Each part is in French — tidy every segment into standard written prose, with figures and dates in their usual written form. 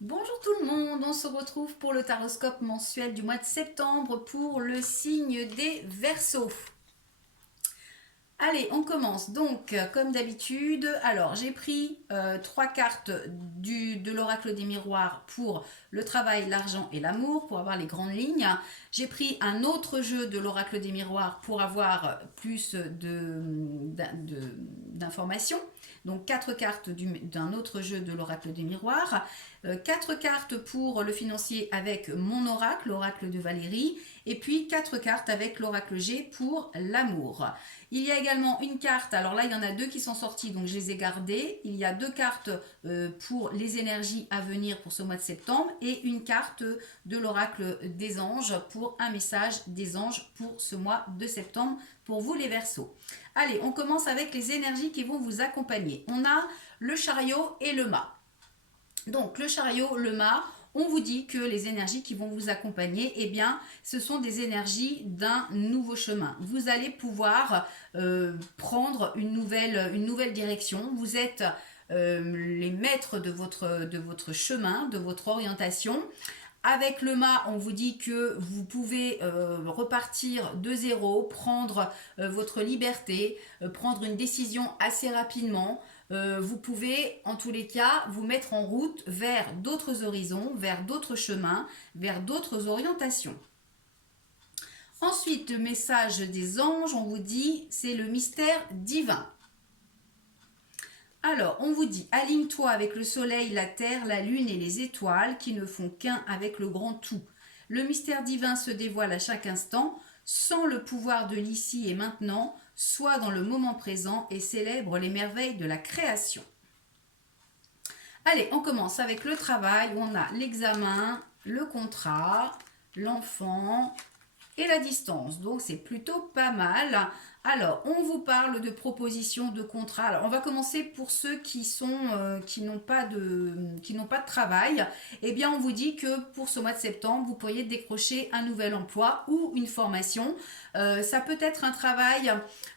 Bonjour tout le monde, on se retrouve pour le taroscope mensuel du mois de septembre pour le signe des Verseaux. Allez, on commence. Donc, comme d'habitude, alors j'ai pris trois cartes de l'oracle des miroirs pour le travail, l'argent et l'amour, pour avoir les grandes lignes. J'ai pris un autre jeu de l'oracle des miroirs pour avoir plus d'informations. Donc, quatre cartes d'un autre jeu de l'oracle des miroirs. Quatre cartes pour le financier avec mon oracle, l'oracle de Valérie. Et puis, quatre cartes avec l'oracle G pour l'amour. Il y a également une carte, alors là il y en a deux qui sont sorties, donc je les ai gardées. Il y a deux cartes pour les énergies à venir pour ce mois de septembre et une carte de l'oracle des anges pour un message des anges pour ce mois de septembre pour vous les Verseaux. Allez, on commence avec les énergies qui vont vous accompagner. On a le chariot et le mât. Donc le chariot, le mât, on vous dit que les énergies qui vont vous accompagner, eh bien, ce sont des énergies d'un nouveau chemin. Vous allez pouvoir prendre une nouvelle direction. Vous êtes les maîtres de votre chemin, de votre orientation. Avec le mât, on vous dit que vous pouvez repartir de zéro, prendre votre liberté, prendre une décision assez rapidement. Vous pouvez, en tous les cas, vous mettre en route vers d'autres horizons, vers d'autres chemins, vers d'autres orientations. Ensuite, le message des anges, on vous dit, c'est le mystère divin. Alors, on vous dit, aligne-toi avec le soleil, la terre, la lune et les étoiles qui ne font qu'un avec le grand tout. Le mystère divin se dévoile à chaque instant, sans le pouvoir de l'ici et maintenant, soit dans le moment présent et célèbre les merveilles de la création. Allez, on commence avec le travail où on a l'examen, le contrat, l'enfant et la distance. Donc c'est plutôt pas mal. Alors, on vous parle de propositions de contrat. Alors, on va commencer pour ceux qui n'ont pas de travail. Eh bien, on vous dit que pour ce mois de septembre, vous pourriez décrocher un nouvel emploi ou une formation. Ça peut être un travail.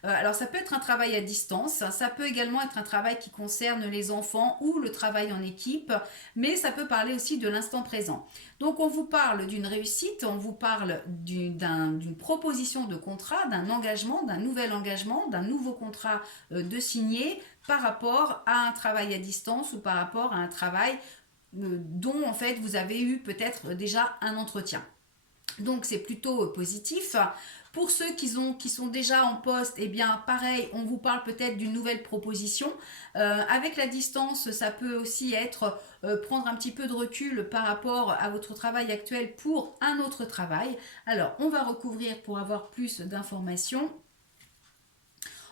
Alors, ça peut être un travail à distance. Ça peut également être un travail qui concerne les enfants ou le travail en équipe. Mais ça peut parler aussi de l'instant présent. Donc, on vous parle d'une réussite. On vous parle d'une proposition de contrat, d'un engagement, d'un nouvel engagement, d'un nouveau contrat de signer par rapport à un travail à distance ou par rapport à un travail dont en fait vous avez eu peut-être déjà un entretien. Donc c'est plutôt positif. Pour ceux qui sont déjà en poste, eh bien pareil, on vous parle peut-être d'une nouvelle proposition. Avec la distance, ça peut aussi être prendre un petit peu de recul par rapport à votre travail actuel pour un autre travail. Alors on va recouvrir pour avoir plus d'informations.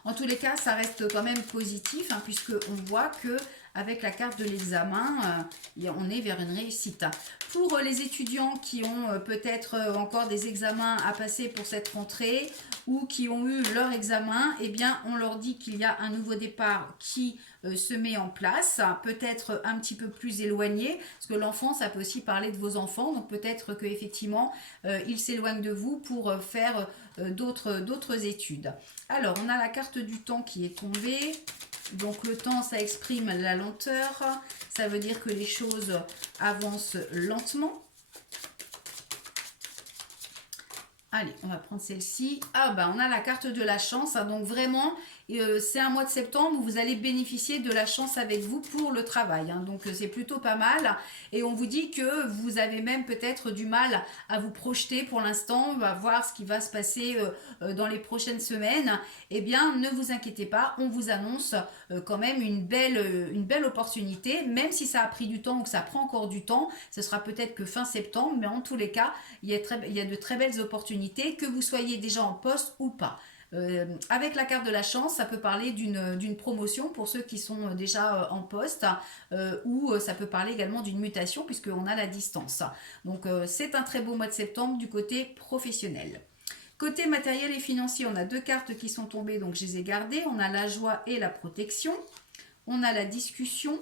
En tous les cas, ça reste quand même positif, hein, puisqu'on voit que avec la carte de l'examen, on est vers une réussite. Pour les étudiants qui ont peut-être encore des examens à passer pour cette rentrée ou qui ont eu leur examen, eh bien, on leur dit qu'il y a un nouveau départ qui se met en place, peut-être un petit peu plus éloigné, parce que l'enfant, ça peut aussi parler de vos enfants, donc peut-être qu'effectivement, ils s'éloignent de vous pour faire d'autres études. Alors, on a la carte du temps qui est tombée. Donc, le temps, ça exprime la lenteur. Ça veut dire que les choses avancent lentement. Allez, on va prendre celle-ci. Ah bah on a la carte de la chance, hein, donc vraiment c'est un mois de septembre où vous allez bénéficier de la chance avec vous pour le travail, hein, donc c'est plutôt pas mal. Et on vous dit que vous avez même peut-être du mal à vous projeter pour l'instant. On va voir ce qui va se passer dans les prochaines semaines. Eh bien ne vous inquiétez pas, on vous annonce quand même une belle opportunité, même si ça a pris du temps ou que ça prend encore du temps. Ce sera peut-être que fin septembre, mais en tous les cas il y a de très belles opportunités, que vous soyez déjà en poste ou pas. Avec la carte de la chance, ça peut parler d'une promotion pour ceux qui sont déjà en poste, ou ça peut parler également d'une mutation puisqu'on a la distance. Donc c'est un très beau mois de septembre du côté professionnel. Côté matériel et financier, on a deux cartes qui sont tombées, donc je les ai gardées. On a la joie et la protection. On a la discussion.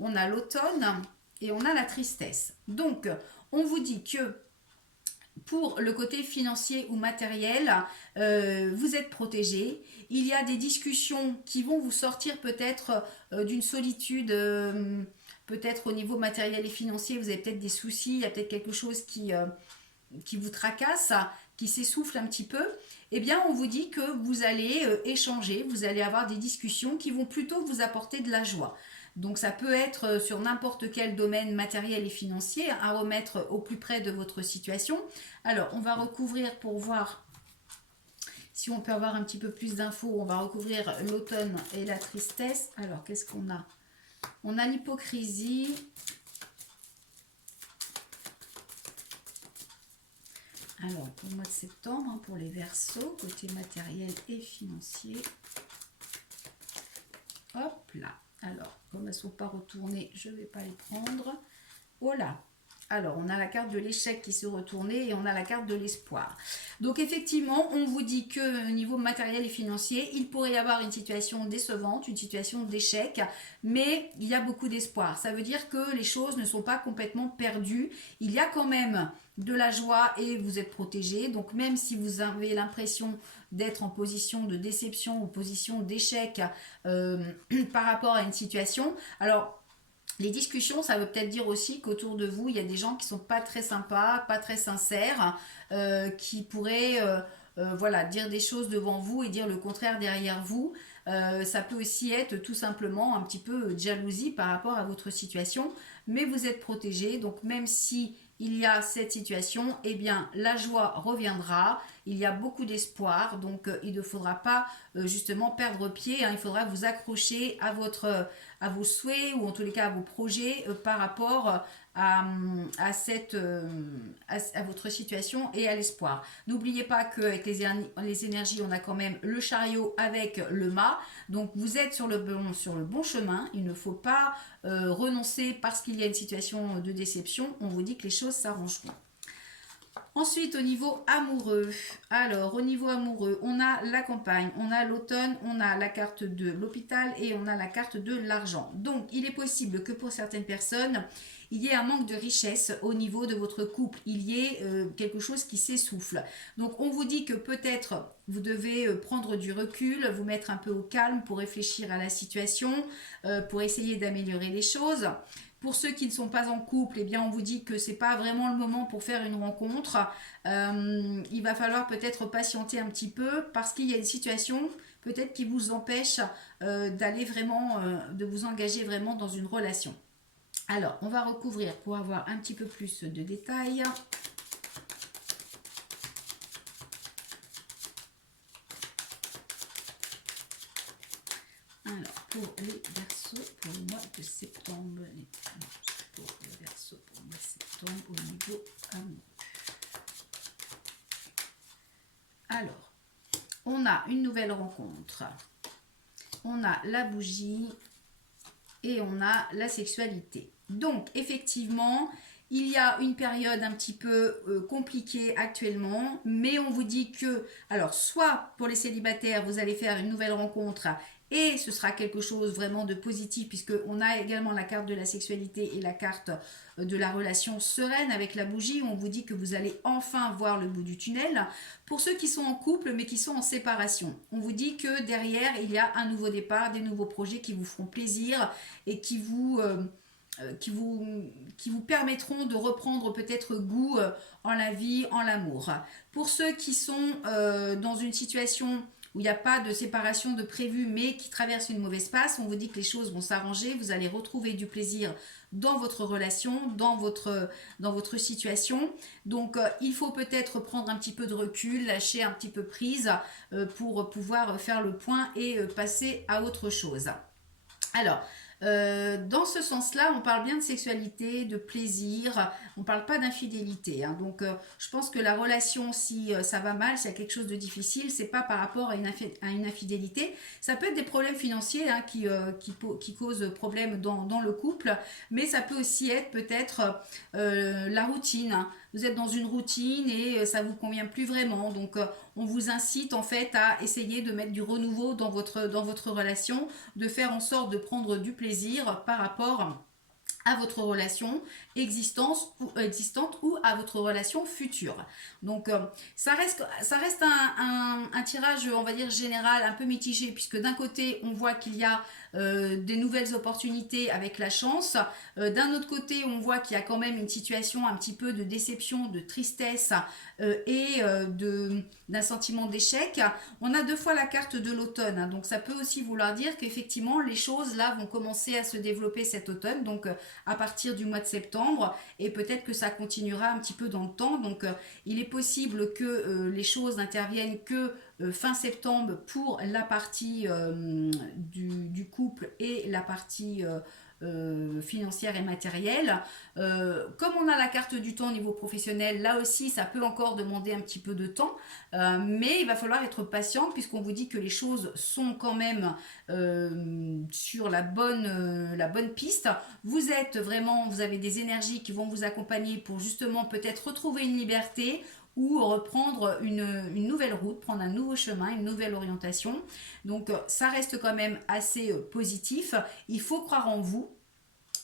On a l'automne et on a la tristesse. Donc on vous dit que pour le côté financier ou matériel, vous êtes protégé. Il y a des discussions qui vont vous sortir peut-être d'une solitude peut-être au niveau matériel et financier, vous avez peut-être des soucis, il y a peut-être quelque chose qui vous tracasse, qui s'essouffle un petit peu, eh bien on vous dit que vous allez échanger, vous allez avoir des discussions qui vont plutôt vous apporter de la joie. Donc ça peut être sur n'importe quel domaine matériel et financier à remettre au plus près de votre situation. Alors on va recouvrir pour voir si on peut avoir un petit peu plus d'infos. On va recouvrir l'automne et la tristesse. Alors qu'est-ce qu'on a? On a l'hypocrisie. Alors, pour le mois de septembre, hein, pour les Verseaux, côté matériel et financier. Hop là. Alors, comme elles ne sont pas retournées, je ne vais pas les prendre. Voilà. Alors, on a la carte de l'échec qui se retournait et on a la carte de l'espoir. Donc, effectivement, on vous dit que au niveau matériel et financier, il pourrait y avoir une situation décevante, une situation d'échec, mais il y a beaucoup d'espoir. Ça veut dire que les choses ne sont pas complètement perdues. Il y a quand même de la joie et vous êtes protégé. Donc, même si vous avez l'impression d'être en position de déception ou position d'échec par rapport à une situation, alors les discussions, ça veut peut-être dire aussi qu'autour de vous, il y a des gens qui sont pas très sympas, pas très sincères, qui pourraient voilà, dire des choses devant vous et dire le contraire derrière vous. Ça peut aussi être tout simplement un petit peu de jalousie par rapport à votre situation, mais vous êtes protégé, donc même si il y a cette situation, eh bien la joie reviendra, il y a beaucoup d'espoir, donc il ne faudra pas justement perdre pied, hein, il faudra vous accrocher à vos souhaits ou en tous les cas à vos projets par rapport à votre situation et à l'espoir. N'oubliez pas qu'avec les énergies, on a quand même le chariot avec le mât, donc vous êtes sur le bon chemin, il ne faut pas renoncer parce qu'il y a une situation de déception, on vous dit que les choses s'arrangeront. Ensuite, au niveau amoureux, alors au niveau amoureux, on a la campagne, on a l'automne, on a la carte de l'hôpital et on a la carte de l'argent. Donc, il est possible que pour certaines personnes, il y ait un manque de richesse au niveau de votre couple, il y ait quelque chose qui s'essouffle. Donc, on vous dit que peut-être vous devez prendre du recul, vous mettre un peu au calme pour réfléchir à la situation, pour essayer d'améliorer les choses. Pour ceux qui ne sont pas en couple, eh bien, on vous dit que ce n'est pas vraiment le moment pour faire une rencontre. Il va falloir peut-être patienter un petit peu parce qu'il y a une situation peut-être qui vous empêche d'aller vraiment, de vous engager vraiment dans une relation. Alors, on va recouvrir pour avoir un petit peu plus de détails. Alors, pour les Verseaux, pour le mois de septembre, pour les Verseaux, pour le mois de septembre, au niveau amour. Alors, on a une nouvelle rencontre, on a la bougie et on a la sexualité. Donc, effectivement, il y a une période un petit peu compliquée actuellement, mais on vous dit que, alors, soit pour les célibataires, vous allez faire une nouvelle rencontre et ce sera quelque chose vraiment de positif puisqu'on a également la carte de la sexualité et la carte de la relation sereine avec la bougie. On vous dit que vous allez enfin voir le bout du tunnel. Pour ceux qui sont en couple mais qui sont en séparation, on vous dit que derrière, il y a un nouveau départ, des nouveaux projets qui vous feront plaisir et qui vous permettront de reprendre peut-être goût en la vie, en l'amour. Pour ceux qui sont dans une situation où il n'y a pas de séparation de prévu mais qui traversent une mauvaise passe, on vous dit que les choses vont s'arranger, vous allez retrouver du plaisir dans votre relation, dans votre situation. Donc il faut peut-être prendre un petit peu de recul, lâcher un petit peu prise pour pouvoir faire le point et passer à autre chose. Alors, dans ce sens-là, on parle bien de sexualité, de plaisir, on ne parle pas d'infidélité. Hein. Donc, je pense que la relation, si ça va mal, s'il y a quelque chose de difficile, c'est pas par rapport à une infidélité. Ça peut être des problèmes financiers hein, qui causent problème dans le couple, mais ça peut aussi être peut-être la routine. Hein. Vous êtes dans une routine et ça vous convient plus vraiment. Donc, on vous incite en fait à essayer de mettre du renouveau dans votre relation, de faire en sorte de prendre du plaisir par rapport à votre relation existante ou à votre relation future. Donc ça reste un tirage, on va dire général, un peu mitigé, puisque d'un côté on voit qu'il y a des nouvelles opportunités avec la chance. D'un autre côté, on voit qu'il y a quand même une situation un petit peu de déception, de tristesse et d'un sentiment d'échec. On a deux fois la carte de l'automne, hein, donc ça peut aussi vouloir dire qu'effectivement les choses là vont commencer à se développer cet automne, donc à partir du mois de septembre, et peut-être que ça continuera un petit peu dans le temps. Donc il est possible que les choses n'interviennent que fin septembre pour la partie du couple et la partie financière et matérielle. Comme on a la carte du temps au niveau professionnel, là aussi ça peut encore demander un petit peu de temps, mais il va falloir être patient puisqu'on vous dit que les choses sont quand même sur la bonne piste. Vous êtes vraiment, vous avez des énergies qui vont vous accompagner pour justement peut-être retrouver une liberté ou reprendre une nouvelle route, prendre un nouveau chemin, une nouvelle orientation. Donc ça reste quand même assez positif. Il faut croire en vous.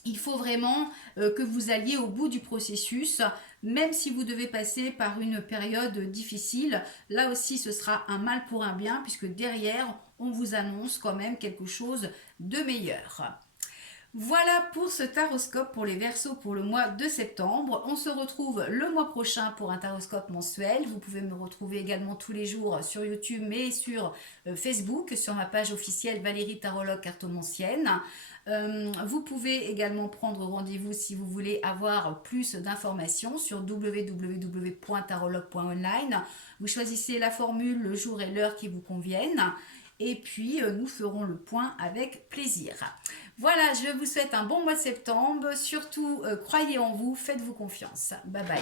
Il faut vraiment que vous alliez au bout du processus, même si vous devez passer par une période difficile. Là aussi, ce sera un mal pour un bien, puisque derrière, on vous annonce quand même quelque chose de meilleur. Voilà pour ce taroscope pour les Verseaux pour le mois de septembre. On se retrouve le mois prochain pour un taroscope mensuel. Vous pouvez me retrouver également tous les jours sur YouTube, mais sur Facebook, sur ma page officielle Valérie Tarologue Cartomancienne. Vous pouvez également prendre rendez-vous si vous voulez avoir plus d'informations sur www.tarologue.online. Vous choisissez la formule, le jour et l'heure qui vous conviennent. Et puis, nous ferons le point avec plaisir. Voilà, je vous souhaite un bon mois de septembre. Surtout, croyez en vous, faites-vous confiance. Bye bye.